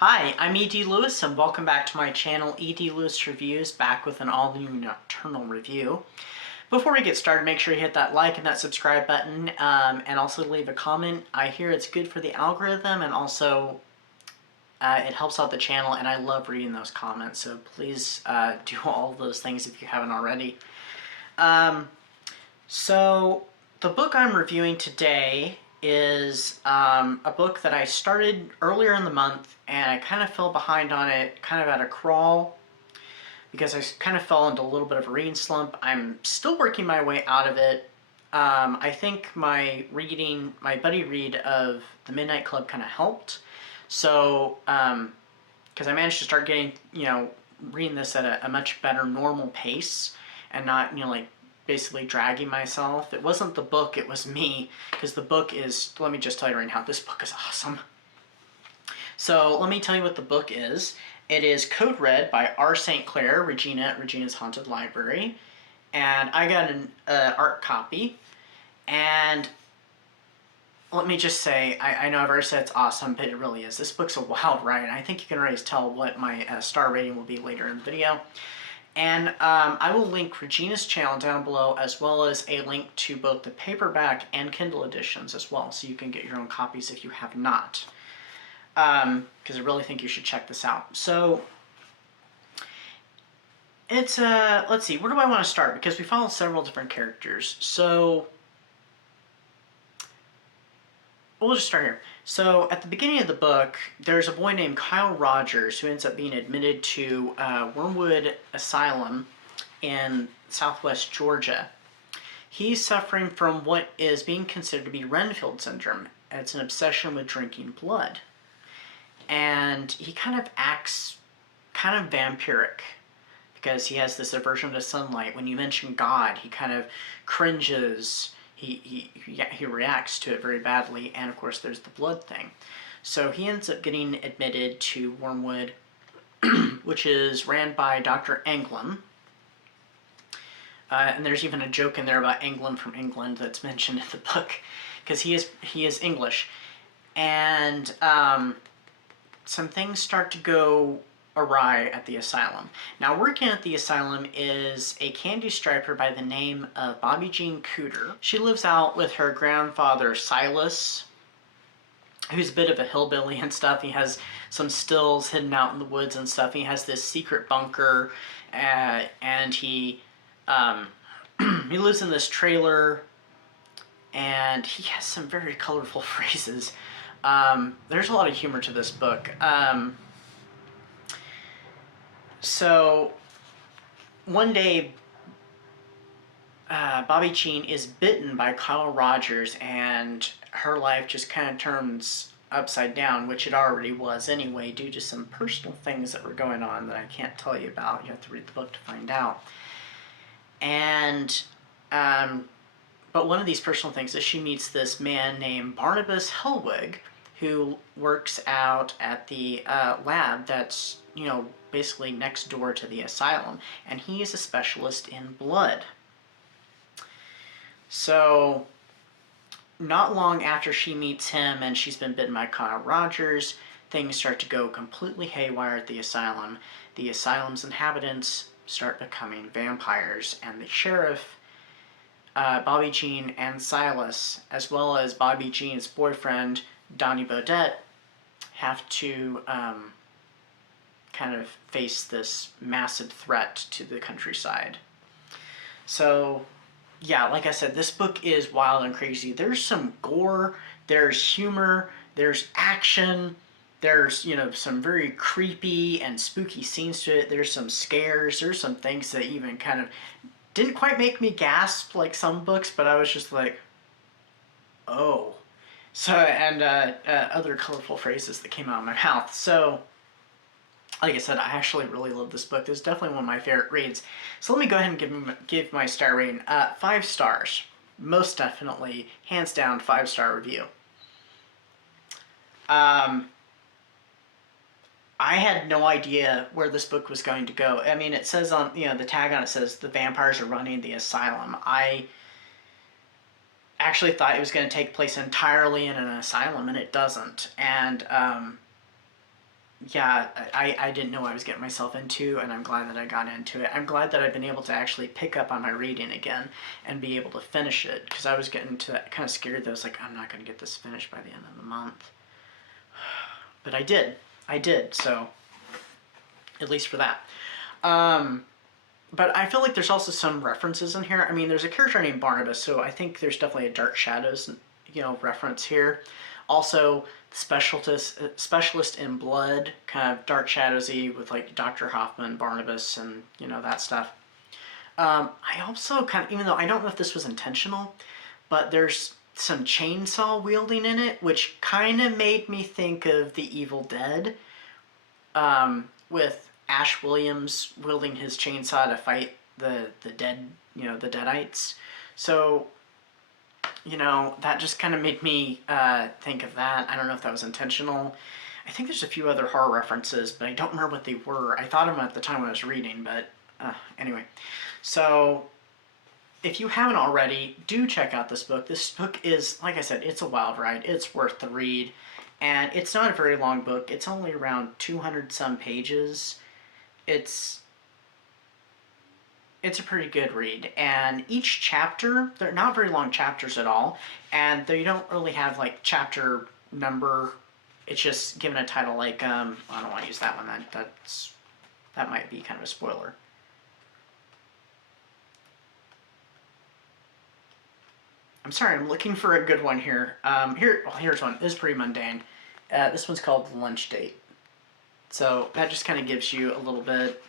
Hi, I'm E.D. Lewis and welcome back to my channel E.D. Lewis Reviews, back with an all-new nocturnal review. Before we get started, make sure you hit that like and that subscribe button and also leave a comment. I hear it's good for the algorithm and also it helps out the channel, and I love reading those comments, so please do all of those things if you haven't already. So the book I'm reviewing today is a book that I started earlier in the month, and I kind of fell behind on it, kind of at a crawl, because I kind of fell into a little bit of a reading slump. I'm still working my way out of it. I think my buddy read of The Midnight Club kind of helped. So, because I managed to start getting, reading this at a much better normal pace and not, like basically dragging myself. It wasn't the book, it was me, because the book is, let me just tell you right now, this book is awesome. So let me tell you what the book is. It is Code Red by R. St. Clair, Regina at Regina's Haunted Library. And I got an art copy. And let me just say, I know I've already said it's awesome, but it really is. This book's a wild ride, and I think you can already tell what my star rating will be later in the video. And I will link Regina's channel down below, as well as a link to both the paperback and Kindle editions as well, so you can get your own copies if you have not. Because I really think you should check this out. So it's, let's see, where do I want to start? Because we follow several different characters. So we'll just start here. So at the beginning of the book, there's a boy named Kyle Rogers who ends up being admitted to Wormwood Asylum in southwest Georgia. He's suffering from what is being considered to be Renfield syndrome. It's an obsession with drinking blood. And he kind of acts kind of vampiric because he has this aversion to sunlight. When you mention God, he kind of cringes. He reacts to it very badly, and of course there's the blood thing. So he ends up getting admitted to Wormwood, which is ran by Dr. Anglin. And there's even a joke in there about Anglin from England that's mentioned in the book, because he is English. And some things start to go awry at the asylum. Now, working at the asylum is a candy striper by the name of Bobby Jean Cooter. She lives out with her grandfather, Silas, who's a bit of a hillbilly and stuff. He has some stills hidden out in the woods and stuff. He has this secret bunker, and he he lives in this trailer, and he has some very colorful phrases. There's a lot of humor to this book. So one day, Bobby Jean is bitten by Kyle Rogers, and her life just kind of turns upside down, which it already was anyway, due to some personal things that were going on that I can't tell you about. You have to read the book to find out. And, but one of these personal things is she meets this man named Barnabas Hellwig, who works out at the lab that's, basically next door to the asylum, and he is a specialist in blood. So not long after she meets him and she's been bitten by Kyle Rogers, things start to go completely haywire at the asylum. The asylum's inhabitants start becoming vampires, and the sheriff, Bobby Jean and Silas, as well as Bobby Jean's boyfriend, Donnie Bodette, have to kind of face this massive threat to the countryside. So, yeah, like I said, this book is wild and crazy. There's some gore, there's humor, there's action, there's, some very creepy and spooky scenes to it. There's some scares, there's some things that even kind of didn't quite make me gasp like some books, but I was just like, oh. So, and other colorful phrases that came out of my mouth. So, like I said, I actually really love this book. This is definitely one of my favorite reads. So let me go ahead and give my star rating. 5 stars. Most definitely, hands down, 5-star review. I had no idea where this book was going to go. I mean, it says on, the tag on it says, the vampires are running the asylum. I actually thought it was going to take place entirely in an asylum, and it doesn't. And yeah, I didn't know what I was getting myself into, and I'm glad that I got into it. I'm glad that I've been able to actually pick up on my reading again and be able to finish it, because I was getting to that kind of scared that I was like, I'm not going to get this finished by the end of the month. But I did. I did, so at least for that. But I feel like there's also some references in here. I mean, there's a character named Barnabas, so I think there's definitely a Dark Shadows, reference here. Also, specialist in blood, kind of Dark Shadowsy with like Dr. Hoffman, Barnabas, and that stuff. I also kind of, even though I don't know if this was intentional, but there's some chainsaw wielding in it, which kind of made me think of The Evil Dead, with Ash Williams wielding his chainsaw to fight the dead, the Deadites. So, that just kind of made me think of that. I don't know if that was intentional. I think there's a few other horror references, but I don't remember what they were. I thought of them at the time when I was reading, but anyway. So, if you haven't already, do check out this book. This book is, like I said, it's a wild ride. It's worth the read. And it's not a very long book. It's only around 200 some pages. It's a pretty good read. And each chapter, they're not very long chapters at all. And they don't really have like chapter number. It's just given a title like, I don't want to use that one. That might be kind of a spoiler. I'm sorry, I'm looking for a good one here. Here's one. This is pretty mundane. This one's called Lunch Date. So that just kind of gives you a little bit.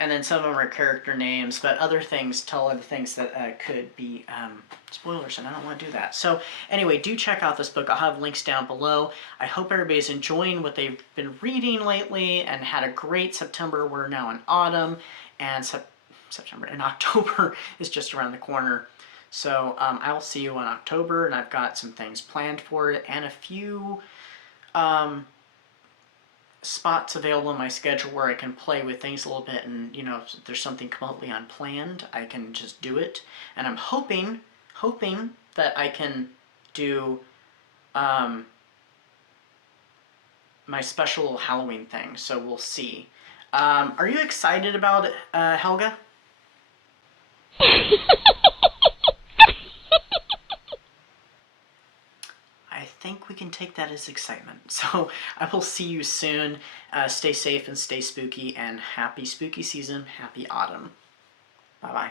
And then some of them are character names, but other things tell other things that could be spoilers, and I don't want to do that. So anyway, do check out this book. I'll have links down below. I hope everybody's enjoying what they've been reading lately and had a great September. We're now in autumn, and September and October is just around the corner. So I'll see you in October, and I've got some things planned for it and a few spots available in my schedule where I can play with things a little bit, and if there's something completely unplanned, I can just do it. And I'm hoping that I can do my special Halloween thing. So we'll see. Are you excited about it, Helga? I think we can take that as excitement. So I will see you soon. Stay safe and stay spooky, and happy spooky season. Happy autumn. Bye-bye.